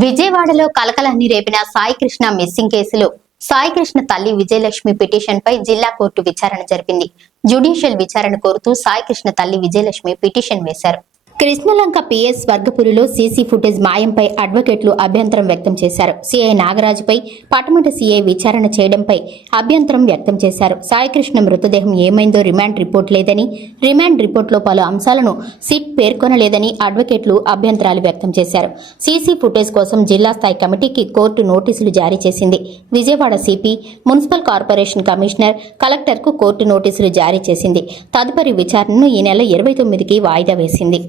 విజయవాడలో కలకలాన్ని రేపిన సాయికృష్ణ మిస్సింగ్ కేసులో సాయికృష్ణ తల్లి విజయలక్ష్మి పిటిషన్ పై జిల్లా కోర్టు విచారణ జరిపింది. జ్యుడిషియల్ విచారణ కోరుతూ సాయికృష్ణ తల్లి విజయలక్ష్మి పిటిషన్ వేశారు. కృష్ణలంక పిఎస్ వర్గపురిలో సీసీ ఫుటేజ్ మాయంపై అడ్వకేట్లు అభ్యంతరం వ్యక్తం చేశారు. సిఐ నాగరాజుపై పటమట సిఐ విచారణ చేయడంపై అభ్యంతరం వ్యక్తం చేశారు. సాయికృష్ణ మృతదేహం ఏమైందో రిమాండ్ రిపోర్ట్ లేదని, రిమాండ్ రిపోర్టులో పలు అంశాలను సిట్ పేర్కొనలేదని అడ్వకేట్లు అభ్యంతరాలు వ్యక్తం చేశారు. సీసీ ఫుటేజ్ కోసం జిల్లా స్థాయి కమిటీకి కోర్టు నోటీసులు జారీ చేసింది. Vijayawada CP, municipal corporation commissioner, కలెక్టర్కు కోర్టు నోటీసులు జారీ చేసింది. తదుపరి విచారణను ఈ నెల 29కి వాయిదా వేసింది.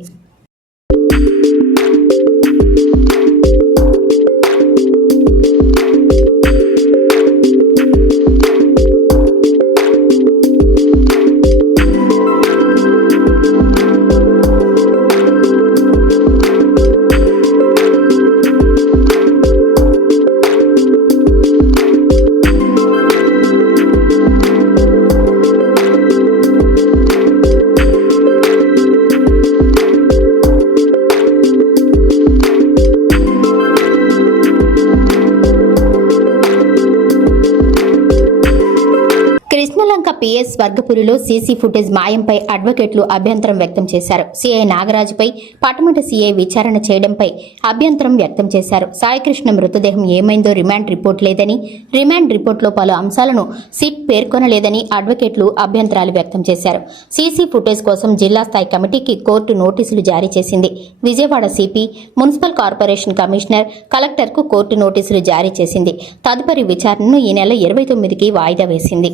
కృష్ణలంక పిఎస్ వర్గపురిలో సీసీ ఫుటేజ్ మాయంపై అడ్వకేట్లు అభ్యంతరం వ్యక్తం చేశారు. సిఐ నాగరాజుపై పటమట సిఐ విచారణ చేయడంపై అభ్యంతరం వ్యక్తం చేశారు. సాయికృష్ణ మృతదేహం ఏమైందో రిమాండ్ రిపోర్ట్ లేదని, రిమాండ్ రిపోర్టులో పలు అంశాలను సిట్ పేర్కొనలేదని అడ్వకేట్లు అభ్యంతరాలు వ్యక్తం చేశారు. సీసీ ఫుటేజ్ కోసం జిల్లా స్థాయి కమిటీకి కోర్టు నోటీసులు జారీ చేసింది. Vijayawada CP, municipal corporation commissioner, కలెక్టర్కు కోర్టు నోటీసులు జారీ చేసింది. తదుపరి విచారణను ఈ నెల 29కి వాయిదా వేసింది.